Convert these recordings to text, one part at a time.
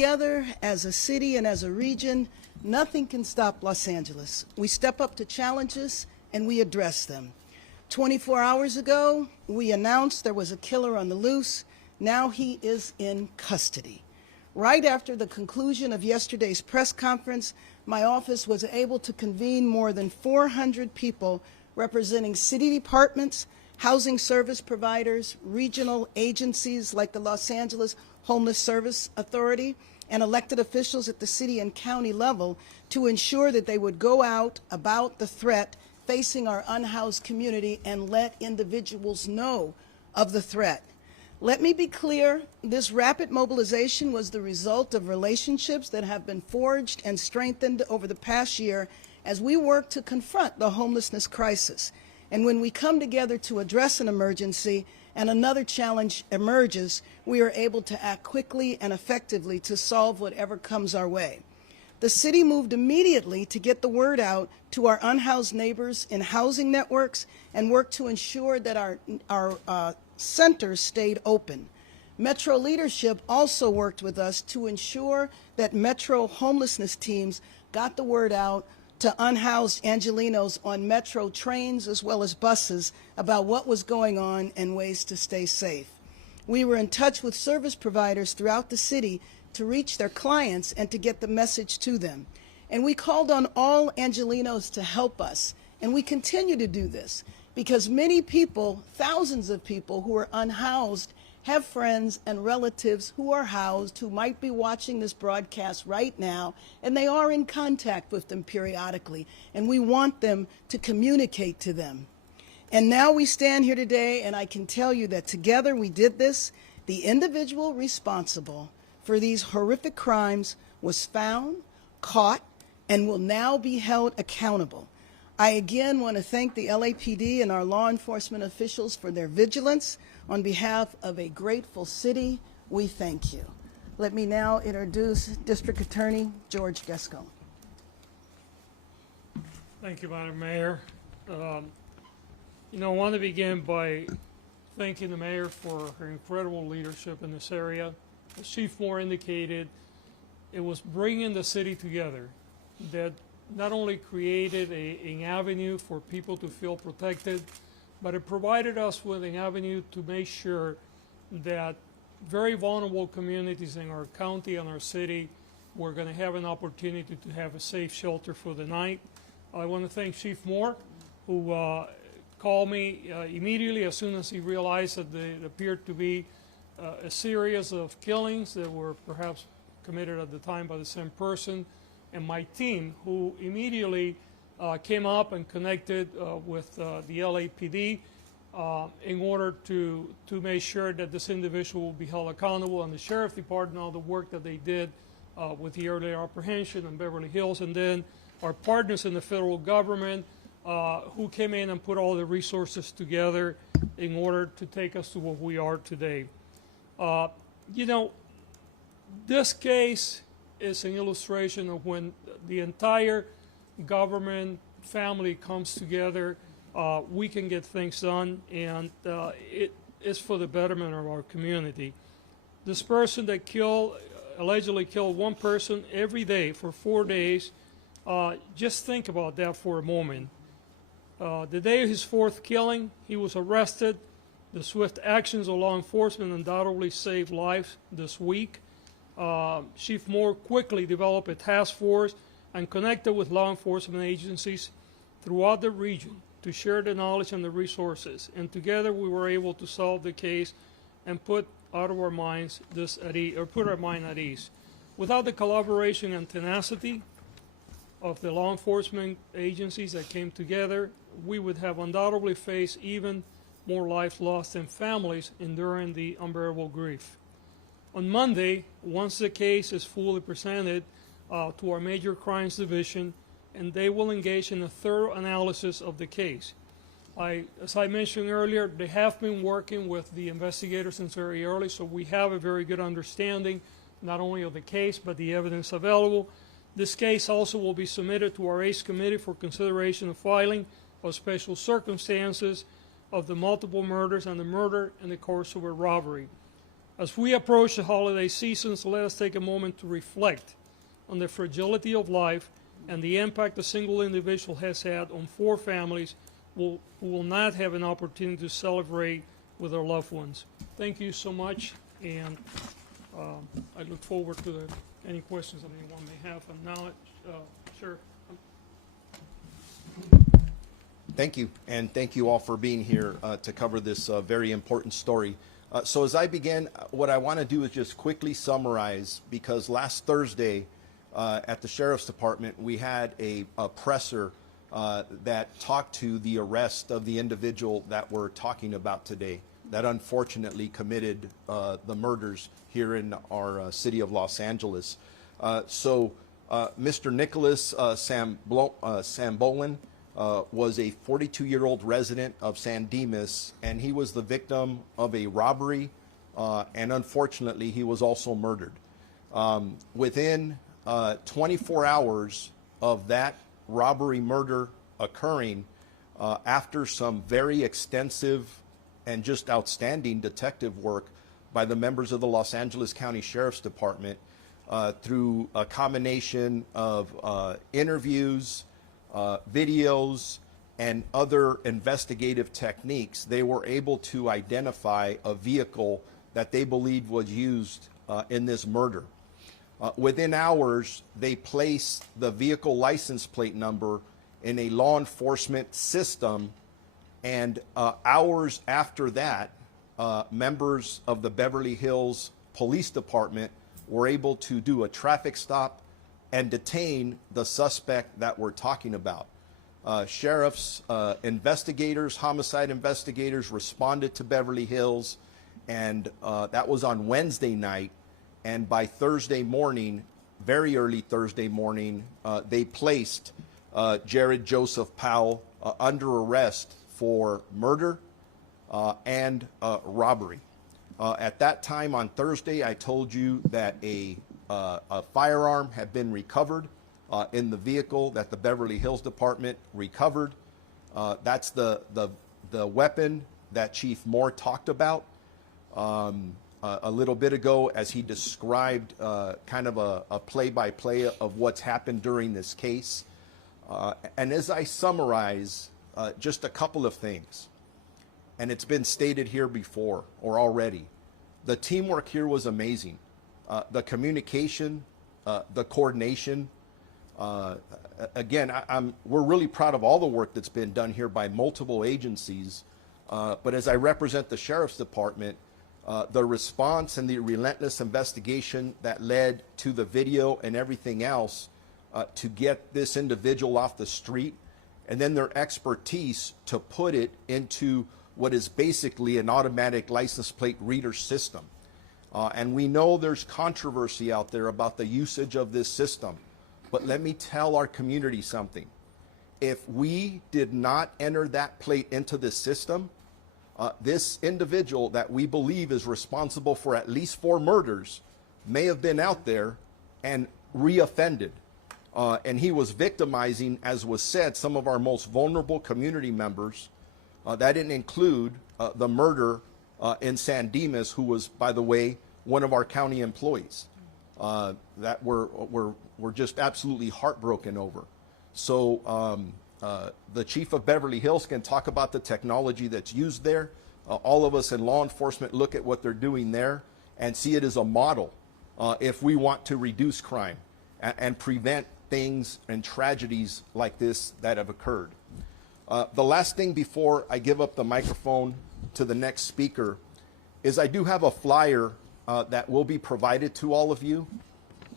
together as a city and as a region, nothing can stop Los Angeles. We step up to challenges and we address them. 24 hours ago, we announced there was a killer on the loose. Now he is in custody. Right after the conclusion of yesterday's press conference, my office was able to convene more than 400 people representing city departments, housing service providers, regional agencies like the Los Angeles Homeless Service Authority, and elected officials at the city and county level to ensure that they would go out about the threat facing our unhoused community and let individuals know of the threat. Let me be clear, this rapid mobilization was the result of relationships that have been forged and strengthened over the past year as we work to confront the homelessness crisis. And when we come together to address an emergency and another challenge emerges, we are able to act quickly and effectively to solve whatever comes our way. The city moved immediately to get the word out to our unhoused neighbors in housing networks and worked to ensure that our centers stayed open. Metro leadership also worked with us to ensure that Metro homelessness teams got the word out to unhoused Angelenos on Metro trains as well as buses about what was going on and ways to stay safe. We were in touch with service providers throughout the city to reach their clients and to get the message to them. And we called on all Angelenos to help us, and we continue to do this because many people, thousands of people who are unhoused, have friends and relatives who are housed, who might be watching this broadcast right now, and they are in contact with them periodically, and we want them to communicate to them. And now we stand here today, and I can tell you that together we did this. The individual responsible for these horrific crimes was found, caught, and will now be held accountable. I again want to thank the LAPD and our law enforcement officials for their vigilance. On behalf of a grateful city, we thank you. Let me now introduce District Attorney George Gascon. Thank you, Madam Mayor. I want to begin by thanking the Mayor for her incredible leadership in this area. As Chief Moore indicated, it was bringing the city together that not only created an avenue for people to feel protected, but it provided us with an avenue to make sure that very vulnerable communities in our county and our city were going to have an opportunity to have a safe shelter for the night. I want to thank Chief Moore, who called me immediately as soon as he realized that there appeared to be a series of killings that were perhaps committed at the time by the same person, and my team, who immediately came up and connected with the LAPD in order to make sure that this individual will be held accountable, and the Sheriff Department, all the work that they did with the early apprehension in Beverly Hills, and then our partners in the federal government who came in and put all the resources together in order to take us to what we are today. This case is an illustration of when the entire government family comes together, we can get things done, and it is for the betterment of our community. This person that allegedly killed one person every day for 4 days, just think about that for a moment. The day of his fourth killing, he was arrested. The swift actions of law enforcement undoubtedly saved lives this week. Chief Moore quickly developed a task force and connected with law enforcement agencies throughout the region to share the knowledge and the resources. And together we were able to solve the case and put our mind at ease. Without the collaboration and tenacity of the law enforcement agencies that came together, we would have undoubtedly faced even more lives lost and families enduring the unbearable grief. On Monday, once the case is fully presented to our Major Crimes Division, and they will engage in a thorough analysis of the case. As I mentioned earlier, they have been working with the investigators since very early, so we have a very good understanding not only of the case but the evidence available. This case also will be submitted to our ACE Committee for consideration of filing of special circumstances of the multiple murders and the murder in the course of a robbery. As we approach the holiday seasons, let us take a moment to reflect on the fragility of life and the impact a single individual has had on 4 families who will not have an opportunity to celebrate with their loved ones. Thank you so much, and I look forward to any questions that anyone may have. And now, sure. Thank you, and thank you all for being here to cover this very important story. So as I begin, what I want to do is just quickly summarize, because last Thursday at the Sheriff's Department, we had a presser that talked to the arrest of the individual that we're talking about today, that unfortunately committed the murders here in our city of Los Angeles. Mr. Nicholas Sambolin was a 42-year-old resident of San Dimas, and he was the victim of a robbery, and unfortunately, he was also murdered. Within 24 hours of that robbery murder occurring, after some very extensive and just outstanding detective work by the members of the Los Angeles County Sheriff's Department, through a combination of interviews, videos, and other investigative techniques, they were able to identify a vehicle that they believed was used in this murder. Within hours, they placed the vehicle license plate number in a law enforcement system, and hours after that, members of the Beverly Hills Police Department were able to do a traffic stop and detain the suspect that we're talking about. Sheriff's investigators, homicide investigators, responded to Beverly Hills, and that was on Wednesday night. And by Thursday morning, very early Thursday morning, they placed Jared Joseph Powell under arrest for murder and robbery. At that time on Thursday, I told you that a firearm had been recovered in the vehicle that the Beverly Hills Department recovered. That's the weapon that Chief Moore talked about a little bit ago, as he described kind of a play-by-play of what's happened during this case. And as I summarize, just a couple of things, and it's been stated here before or already. The teamwork here was amazing. The communication, the coordination. Again, we're really proud of all the work that's been done here by multiple agencies. But as I represent the Sheriff's Department, the response and the relentless investigation that led to the video and everything else to get this individual off the street, and then their expertise to put it into what is basically an automatic license plate reader system. And we know there's controversy out there about the usage of this system. But let me tell our community something. If we did not enter that plate into this system, this individual that we believe is responsible for at least 4 murders may have been out there and reoffended. And he was victimizing, as was said, some of our most vulnerable community members. That didn't include the murder in San Dimas, who was, by the way, one of our county employees that we're just absolutely heartbroken over. So the chief of Beverly Hills can talk about the technology that's used there. All of us in law enforcement look at what they're doing there and see it as a model if we want to reduce crime and prevent things and tragedies like this that have occurred. The last thing before I give up the microphone to the next speaker is I do have a flyer that will be provided to all of you.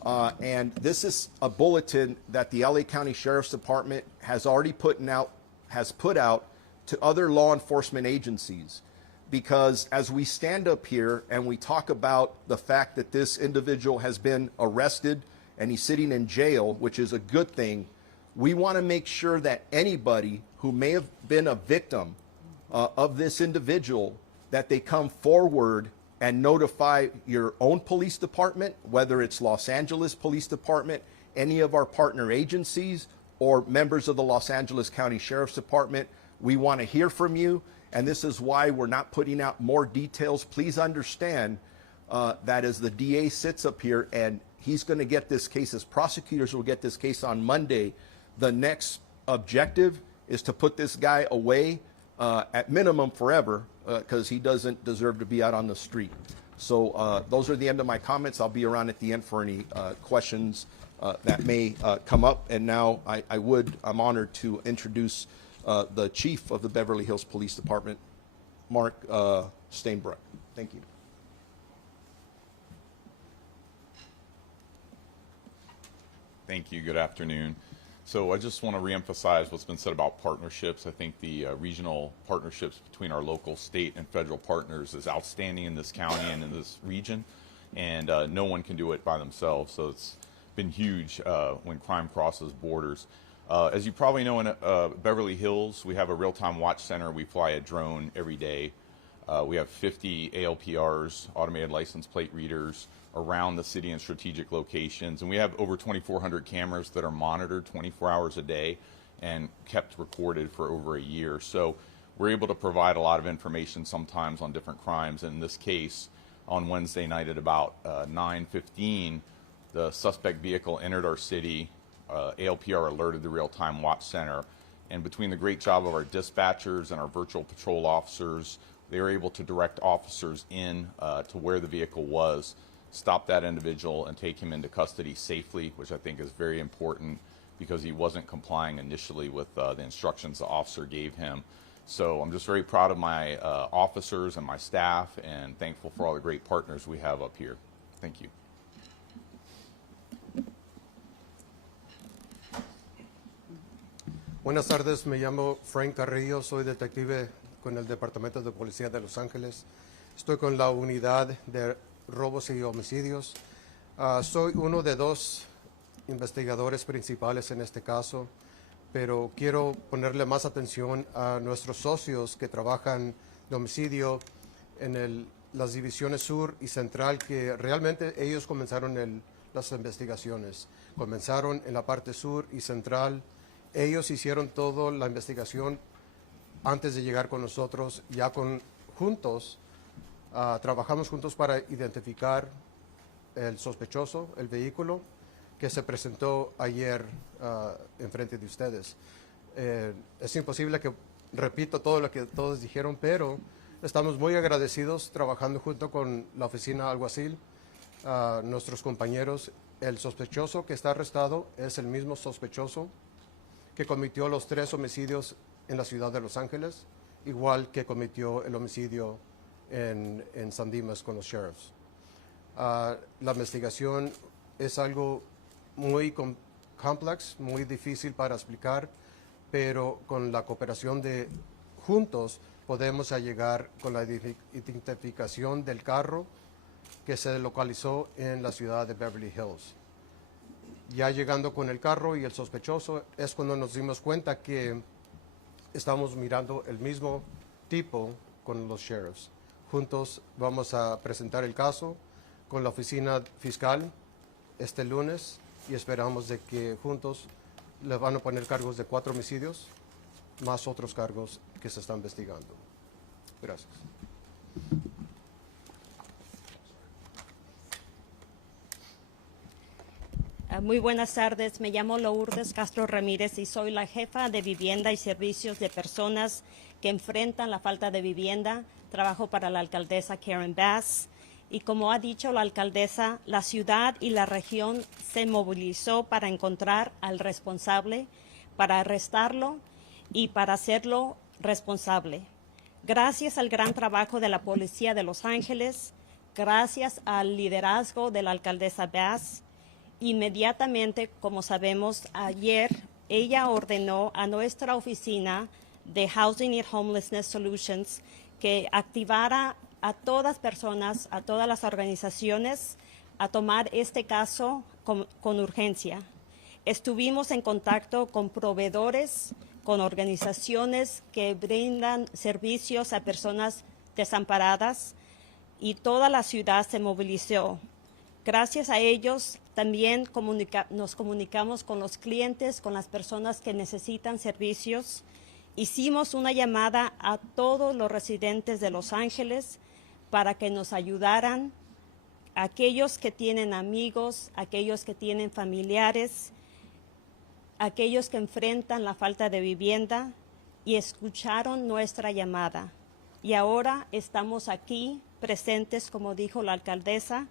And this is a bulletin that the LA County Sheriff's Department has already put out to other law enforcement agencies. Because as we stand up here and we talk about the fact that this individual has been arrested and he's sitting in jail, which is a good thing, we want to make sure that anybody who may have been a victim of this individual, that they come forward and notify your own police department, whether it's Los Angeles Police Department, any of our partner agencies, or members of the Los Angeles County Sheriff's Department. We want to hear from you, and this is why we're not putting out more details. Please understand that as the DA sits up here and he's going to get this case, as prosecutors will get this case on Monday, the next objective is to put this guy away at minimum forever, because he doesn't deserve to be out on the street. So those are the end of my comments. I'll be around at the end for any questions that may come up. And now I'm honored to introduce the Chief of the Beverly Hills Police Department, Mark Stainbrook. Thank you. Thank you. Good afternoon. So I just want to reemphasize what's been said about partnerships. I think the regional partnerships between our local, state, and federal partners is outstanding in this county and in this region, and no one can do it by themselves. So it's been huge when crime crosses borders. As you probably know, in Beverly Hills, we have a real-time watch center. We fly a drone every day. We have 50 ALPRs, automated license plate readers, around the city in strategic locations. And we have over 2,400 cameras that are monitored 24 hours a day and kept recorded for over a year. So we're able to provide a lot of information sometimes on different crimes. In this case, on Wednesday night at about 9:15, the suspect vehicle entered our city. ALPR alerted the real-time watch center. And between the great job of our dispatchers and our virtual patrol officers, they were able to direct officers in to where the vehicle was, stop that individual and take him into custody safely, which I think is very important because he wasn't complying initially with the instructions the officer gave him. So I'm just very proud of my officers and my staff, and thankful for all the great partners we have up here. Thank you. Buenas tardes, me llamo Frank Carrillo, soy detective con el Departamento de Policía de Los Ángeles. Estoy con la unidad de robos y homicidios. Soy uno de dos investigadores principales en este caso, pero quiero ponerle más atención a nuestros socios que trabajan de homicidio en las divisiones sur y central, que realmente ellos comenzaron las investigaciones. Comenzaron en la parte sur y central. Ellos hicieron toda la investigación antes de llegar con nosotros, ya juntos. Trabajamos juntos para identificar el sospechoso, el vehículo que se presentó ayer enfrente de ustedes. Es imposible que repito todo lo que todos dijeron, pero estamos muy agradecidos trabajando junto con la oficina alguacil, nuestros compañeros. El sospechoso que está arrestado es el mismo sospechoso que cometió los 3 homicidios en la ciudad de Los Ángeles, igual que cometió el homicidio en San Dimas con los sheriffs. La investigación es algo muy complejo, muy difícil para explicar, pero con la cooperación de juntos podemos llegar con la identificación del carro que se localizó en la ciudad de Beverly Hills. Ya llegando con el carro y el sospechoso es cuando nos dimos cuenta que estamos mirando el mismo tipo con los sheriffs. Juntos vamos a presentar el caso con la oficina fiscal este lunes y esperamos de que juntos le van a poner cargos de 4 homicidios más otros cargos que se están investigando. Gracias. Muy buenas tardes, me llamo Lourdes Castro Ramírez y soy la jefa de vivienda y servicios de personas que enfrentan la falta de vivienda. Trabajo para la alcaldesa Karen Bass y como ha dicho la alcaldesa, la ciudad y la región se movilizó para encontrar al responsable, para arrestarlo y para hacerlo responsable. Gracias al gran trabajo de la Policía de Los Ángeles, gracias al liderazgo de la alcaldesa Bass, inmediatamente, como sabemos, ayer ella ordenó a nuestra oficina de Housing and Homelessness Solutions que activara a todas personas, a todas las organizaciones, a tomar este caso con urgencia. Estuvimos en contacto con proveedores, con organizaciones que brindan servicios a personas desamparadas y toda la ciudad se movilizó. Gracias a ellos también nos comunicamos con los clientes, con las personas que necesitan servicios. Hicimos una llamada a todos los residentes de Los Ángeles para que nos ayudaran aquellos que tienen amigos, aquellos que tienen familiares, aquellos que enfrentan la falta de vivienda y escucharon nuestra llamada. Y ahora estamos aquí presentes, como dijo la alcaldesa.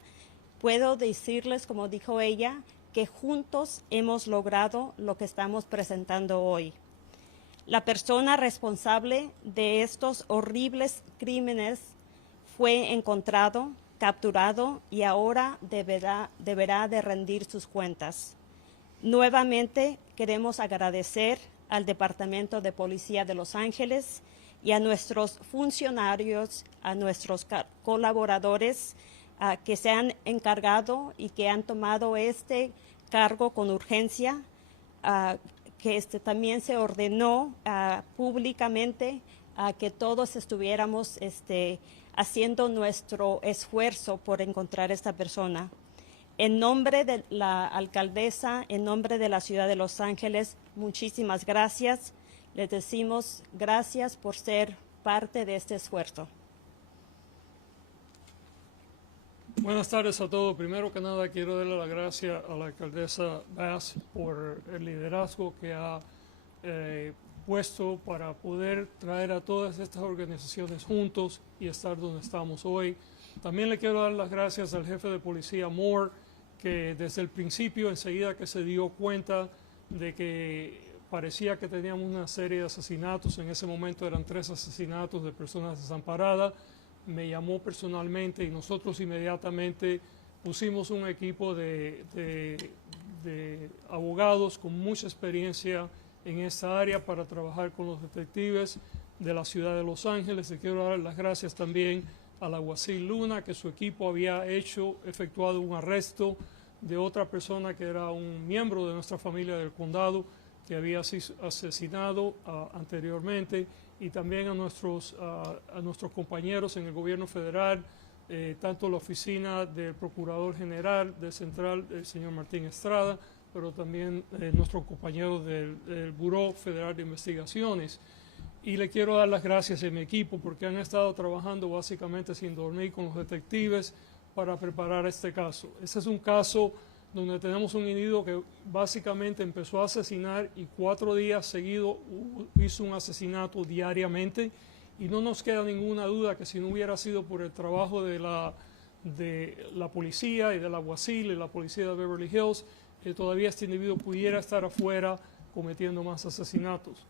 Puedo decirles, como dijo ella, que juntos hemos logrado lo que estamos presentando hoy. La persona responsable de estos horribles crímenes fue encontrado, capturado y ahora deberá de rendir sus cuentas. Nuevamente queremos agradecer al Departamento de Policía de Los Ángeles y a nuestros funcionarios, a nuestros colaboradores que se han encargado y que han tomado este cargo con urgencia, que también se ordenó públicamente que todos estuviéramos haciendo nuestro esfuerzo por encontrar a esta persona. En nombre de la alcaldesa, en nombre de la ciudad de Los Ángeles, muchísimas gracias. Les decimos gracias por ser parte de este esfuerzo. Buenas tardes a todos. Primero que nada quiero darle las gracias a la alcaldesa Bass por el liderazgo que ha puesto para poder traer a todas estas organizaciones juntos y estar donde estamos hoy. También le quiero dar las gracias al jefe de policía Moore, que desde el principio, enseguida que se dio cuenta de que parecía que teníamos una serie de asesinatos, en ese momento eran 3 asesinatos de personas desamparadas, me llamó personalmente y nosotros inmediatamente pusimos un equipo de abogados con mucha experiencia en esta área para trabajar con los detectives de la ciudad de Los Ángeles. Le quiero dar las gracias también al alguacil Luna, que su equipo había efectuado un arresto de otra persona que era un miembro de nuestra familia del condado que había sido asesinado anteriormente, y también a nuestros compañeros en el gobierno federal, tanto la oficina del Procurador General de Central, el señor Martín Estrada, pero también nuestros compañeros del Buró Federal de Investigaciones. Y le quiero dar las gracias a mi equipo porque han estado trabajando básicamente sin dormir con los detectives para preparar este caso. Este es un caso donde tenemos un individuo que básicamente empezó a asesinar y 4 días seguidos hizo un asesinato diariamente, y no nos queda ninguna duda que si no hubiera sido por el trabajo de la policía y del alguacil y la policía de Beverly Hills, todavía este individuo pudiera estar afuera cometiendo más asesinatos.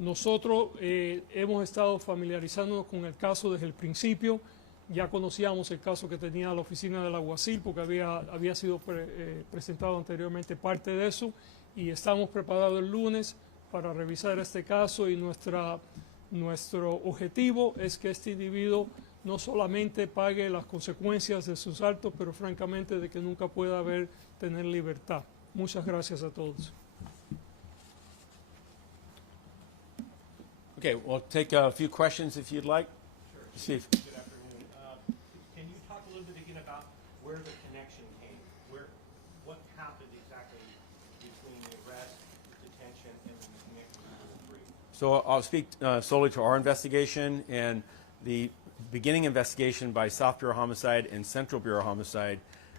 Nosotros hemos estado familiarizándonos con el caso desde el principio. Ya conocíamos el caso que tenía la oficina del alguacil porque había sido presentado anteriormente parte de eso, y estamos preparados el lunes para revisar este caso, y nuestro objetivo es que este individuo no solamente pague las consecuencias de sus actos, pero francamente de que nunca pueda tener libertad. Muchas gracias a todos. Okay, we'll take a few questions if you'd like. Sure. See if, Good afternoon. Can you talk a little bit again about where the connection came? What happened exactly between the arrest, detention, and the connection to the 3? so I'll speak solely to our investigation and the beginning investigation by South Bureau Homicide and Central Bureau Homicide.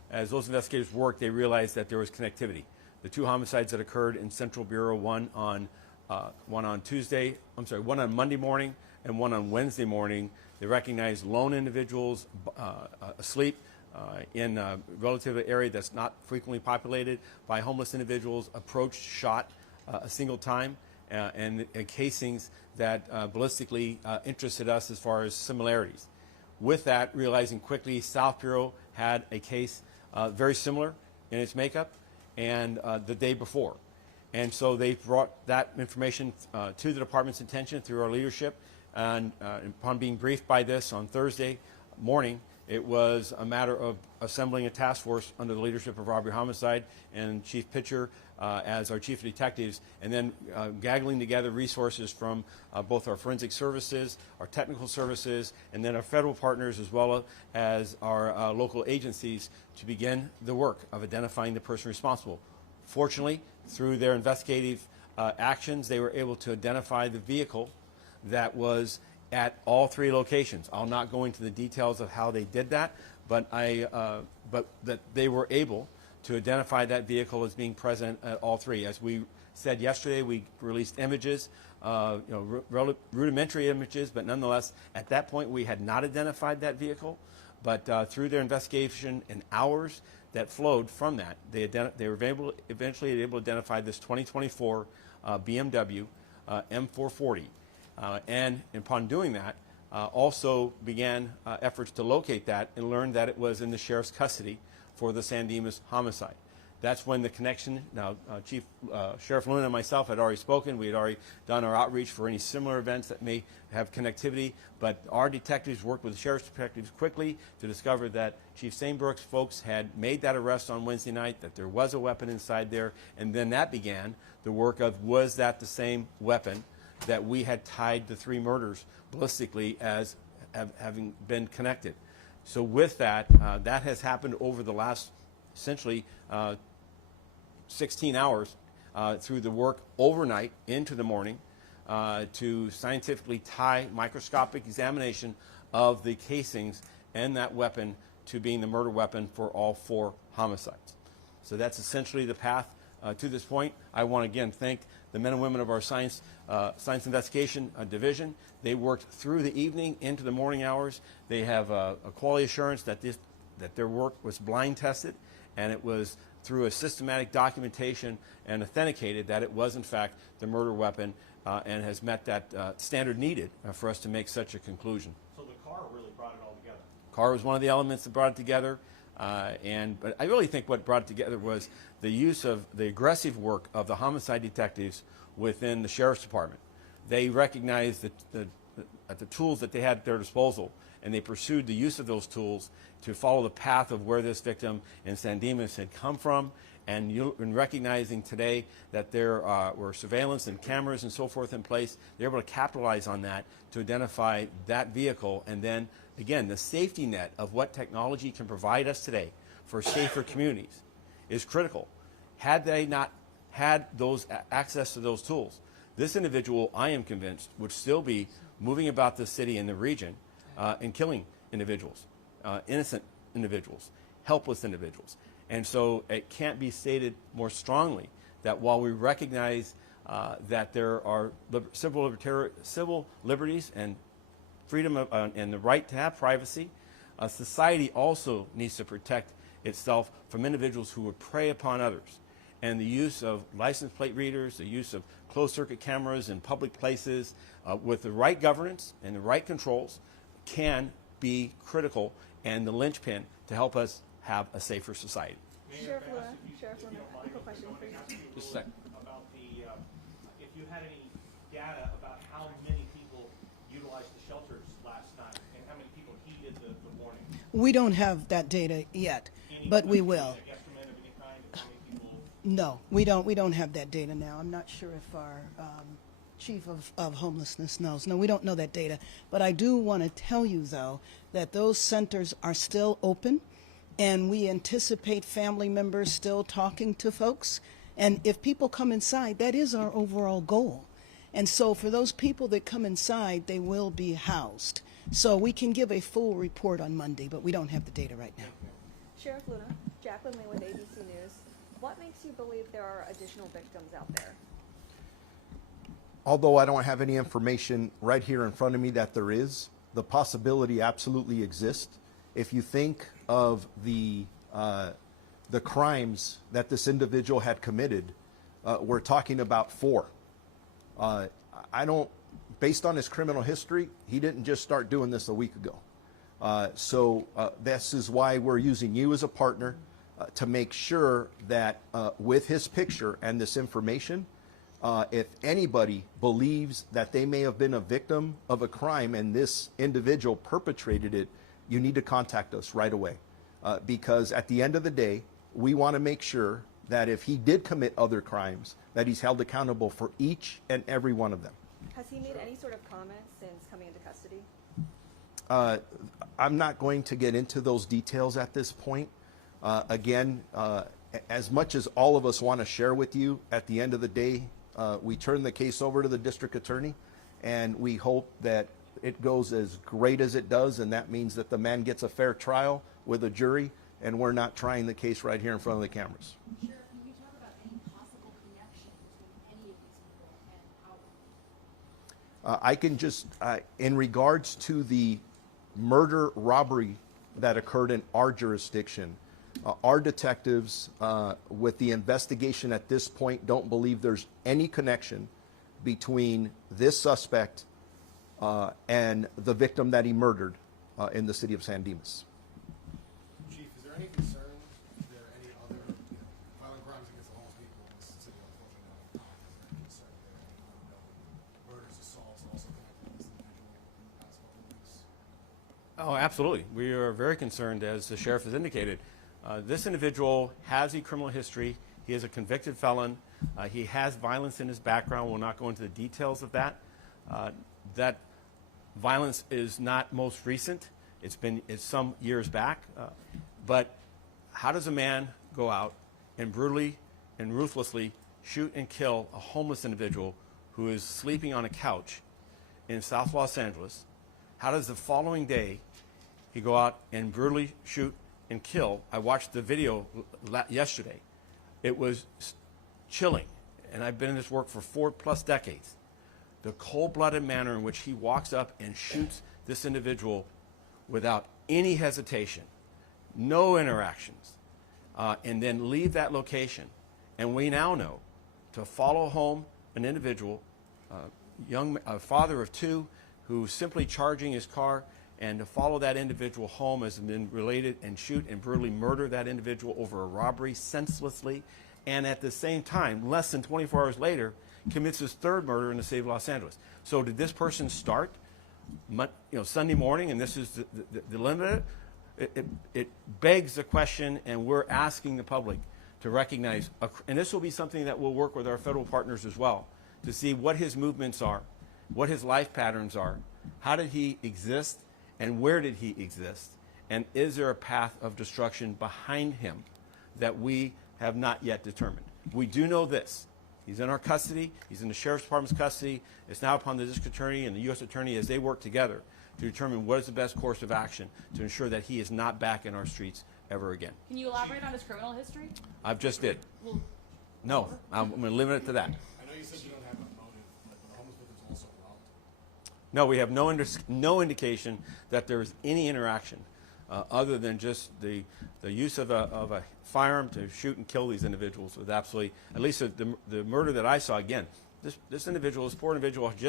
As those investigators worked, they realized that there was connectivity. The 2 homicides that occurred in Central Bureau, one on Monday morning and one on Wednesday morning, they recognized lone individuals asleep in a relative area that's not frequently populated by homeless individuals, approached, shot a single time, and casings that ballistically interested us as far as similarities. With that, realizing quickly South Bureau had a case very similar in its makeup and the day before. And so they brought that information to the department's attention through our leadership, and upon being briefed by this on Thursday morning, it was a matter of assembling a task force under the leadership of Robbery Homicide and Chief Pitcher as our chief of detectives, and then gaggling together resources from both our forensic services, our technical services, and then our federal partners as well as our local agencies to begin the work of identifying the person responsible. Fortunately, through their investigative actions, they were able to identify the vehicle that was at all 3 locations. I'll not go into the details of how they did that, but but that they were able to identify that vehicle as being present at all 3. As we said yesterday, we released images, rudimentary images, but nonetheless, at that point, we had not identified that vehicle. But through their investigation and hours that flowed from that, they were eventually able to identify this 2024 BMW M440. And upon doing that, also began efforts to locate that and learned that it was in the sheriff's custody for the San Dimas homicide. That's when the connection, now Sheriff Luna and myself had already spoken. We had already done our outreach for any similar events that may have connectivity, but our detectives worked with the sheriff's detectives quickly to discover that Chief Sainbrook's folks had made that arrest on Wednesday night, that there was a weapon inside there, and then that began the work of, was that the same weapon that we had tied the 3 murders ballistically as having been connected. So with that, that has happened over the last essentially 16 hours through the work overnight into the morning to scientifically tie microscopic examination of the casings and that weapon to being the murder weapon for all 4 homicides. So that's essentially the path to this point. I want to again thank the men and women of our science investigation division. They worked through the evening into the morning hours. They have a quality assurance that their work was blind tested, and it was through a systematic documentation and authenticated that it was in fact the murder weapon and has met that standard needed for us to make such a conclusion. So the car really brought it all together. Car was one of the elements that brought it together. But I really think what brought it together was the use of the aggressive work of the homicide detectives within the sheriff's department. They recognized the tools that they had at their disposal, and they pursued the use of those tools to follow the path of where this victim in San Dimas had come from. And in recognizing today that there were surveillance and cameras and so forth in place, they're able to capitalize on that to identify that vehicle. And then, again, the safety net of what technology can provide us today for safer communities is critical. Had they not had those access to those tools, this individual, I am convinced, would still be moving about the city and the region and killing individuals, innocent individuals, helpless individuals. And so it can't be stated more strongly that while we recognize that there are civil liberties and freedom of, and the right to have privacy, society also needs to protect itself from individuals who would prey upon others. And the use of license plate readers, the use of closed-circuit cameras in public places with the right governance and the right controls can be critical and the linchpin to help us have a safer society. Sheriff Luna, I have a question for you. Just a second. About the, if you had any data about how many people utilized the shelters last night and how many people heeded the warning? We don't have that data yet, but we will. Estimate of any kind of how many people? No, we don't have that data now. I'm not sure if our chief of homelessness knows. No, we don't know that data. But I do want to tell you, though, that those centers are still open, and we anticipate family members still talking to folks. And if people come inside, that is our overall goal. And so for those people that come inside, they will be housed. So we can give a full report on Monday, but we don't have the data right now. Sheriff Luna, Jacqueline Lee with ABC News. What makes you believe there are additional victims out there? Although I don't have any information right here in front of me that there is, the possibility absolutely exists. If you think of the crimes that this individual had committed, we're talking about 4. Based on his criminal history, he didn't just start doing this a week ago. So this is why we're using you as a partner to make sure that with his picture and this information, if anybody believes that they may have been a victim of a crime and this individual perpetrated it, you need to contact us right away. Because at the end of the day, we want to make sure that if he did commit other crimes, that he's held accountable for each and every one of them. Has he made any sort of comments since coming into custody? I'm not going to get into those details at this point. Again, as much as all of us want to share with you, at the end of the day, we turn the case over to the district attorney, and we hope that it goes as great as it does, and that means that the man gets a fair trial with a jury, and we're not trying the case right here in front of the cameras. Sheriff, can you talk about any possible connection between any of these people and how? I can just, in regards to the murder robbery that occurred in our jurisdiction, our detectives, with the investigation at this point, don't believe there's any connection between this suspect and the victim that he murdered in the city of San Dimas. Chief, is there any concern? Is there any other violent crimes against the homeless people in this city? Unfortunately, not. Is there any concern there? Any unknown murders, assaults, also connected to this individual in the past couple of weeks? Oh, absolutely. We are very concerned, as the sheriff has indicated. This individual has a criminal history. He is a convicted felon. He has violence in his background. We'll not go into the details of that. That violence is not most recent. It's some years back. But how does a man go out and brutally and ruthlessly shoot and kill a homeless individual who is sleeping on a couch in South Los Angeles? How does the following day he go out and brutally shoot and kill? I watched the video yesterday. It was chilling, and I've been in this work for 4+ decades. The cold-blooded manner in which he walks up and shoots this individual without any hesitation, no interactions, and then leave that location. And we now know to follow home an individual, a father of 2, who's simply charging his car, and to follow that individual home has been related and shoot and brutally murder that individual over a robbery senselessly, and at the same time, less than 24 hours later, commits his 3rd murder in the city of Los Angeles. So did this person start Sunday morning, and this is the limit? It begs the question, and we're asking the public to recognize, and this will be something that we'll work with our federal partners as well, to see what his movements are, what his life patterns are, how did he exist, and where did he exist, and is there a path of destruction behind him that we have not yet determined. We do know this. He's in our custody. He's in the Sheriff's Department's custody. It's now upon the District Attorney and the U.S. Attorney as they work together to determine what is the best course of action to ensure that he is not back in our streets ever again. Can you elaborate on his criminal history? I've just did. Well, No, I'm going to limit it to that. I know you said you don't have a motive, but the homeless victim's also robbed. No, we have no indication that there is any interaction other than just the use of a firearm to shoot and kill these individuals with absolutely, at least the murder that I saw, again, this individual, this poor individual had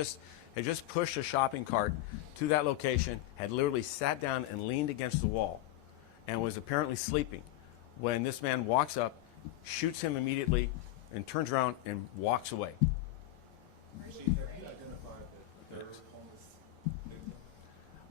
just pushed a shopping cart to that location, had literally sat down and leaned against the wall and was apparently sleeping when this man walks up, shoots him immediately, and turns around and walks away.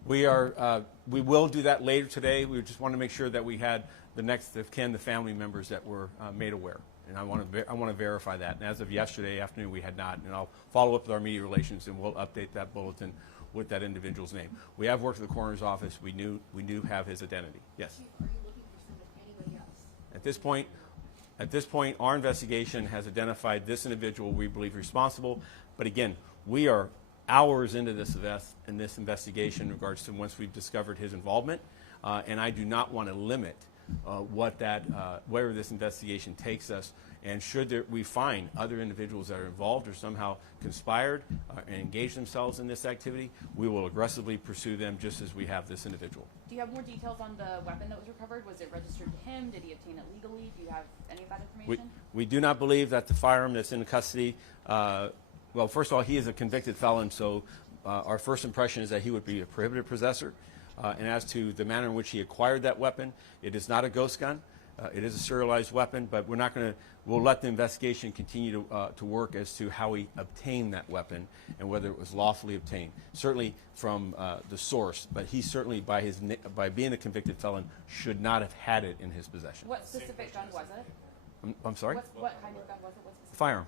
We will do that later today. We just want to make sure that we had the next of kin, the family members that were made aware. And I want to verify that. And as of yesterday afternoon, we had not. And I'll follow up with our media relations, and we'll update that bulletin with that individual's name. We have worked with the coroner's office. We do have his identity. Yes. Chief, are you looking for anybody else? At this point, our investigation has identified this individual we believe responsible. But again, we are hours into this investigation in regards to once we've discovered his involvement, and I do not want to limit where this investigation takes us. And should we find other individuals that are involved or somehow conspired and engaged themselves in this activity, we will aggressively pursue them just as we have this individual. Do you have more details on the weapon that was recovered? Was it registered to him? Did he obtain it legally? Do you have any of that information? We do not believe that the firearm that's in custody, well, first of all, he is a convicted felon, so our first impression is that he would be a prohibited possessor. And as to the manner in which he acquired that weapon, it is not a ghost gun. It is a serialized weapon, but we'll let the investigation continue to work as to how he obtained that weapon and whether it was lawfully obtained. Certainly from the source, but he certainly, by being a convicted felon, should not have had it in his possession. What specific gun was it? I'm sorry? What kind of gun was it? What specific? Firearm.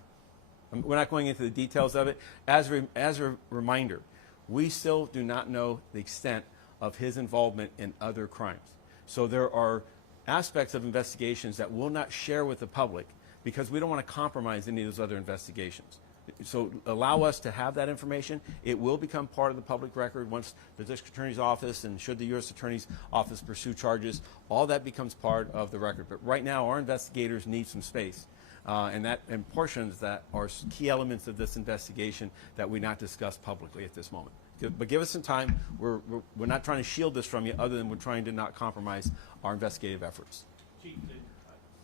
We're not going into the details of it. As a reminder, we still do not know the extent of his involvement in other crimes. So there are aspects of investigations that we'll not share with the public because we don't want to compromise any of those other investigations. So allow us to have that information. It will become part of the public record once the district attorney's office and should the U.S. attorney's office pursue charges, all that becomes part of the record. But right now, our investigators need some space. And portions that are key elements of this investigation that we not discuss publicly at this moment. But give us some time. We're not trying to shield this from you, other than we're trying to not compromise our investigative efforts. Chief,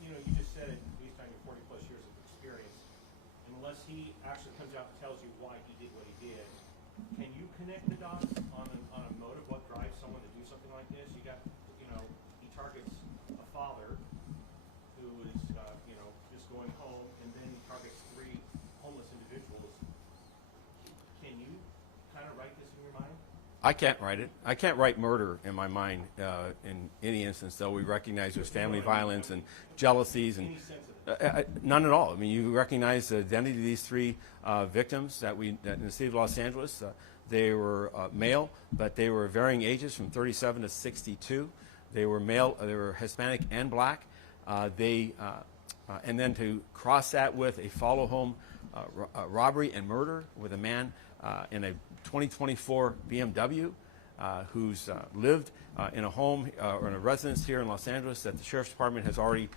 you just said it based on your 40-plus years of experience. Unless he actually comes out and tells you why he did what he did, can you connect the dots on a motive? What drives someone to do something like this? He targets a father who is, just going home, and then he targets 3 homeless individuals. Can you kind of write this in your mind? I can't write it. I can't write murder in my mind in any instance, though we recognize there's family violence and jealousies and none at all. I mean, you recognize the identity of these 3 victims that in the city of Los Angeles. They were male, but they were varying ages from 37 to 62. They were male. They were Hispanic and black. And then to cross that with a follow-home robbery and murder with a man in a 2024 BMW who's lived in a home or in a residence here in Los Angeles that the Sheriff's Department has already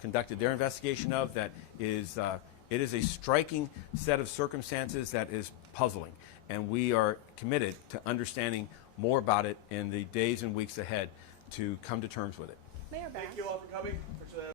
conducted their investigation of. That is, it is a striking set of circumstances that is puzzling, and we are committed to understanding more about it in the days and weeks ahead to come to terms with it. Mayor Bass. Thank you all for coming.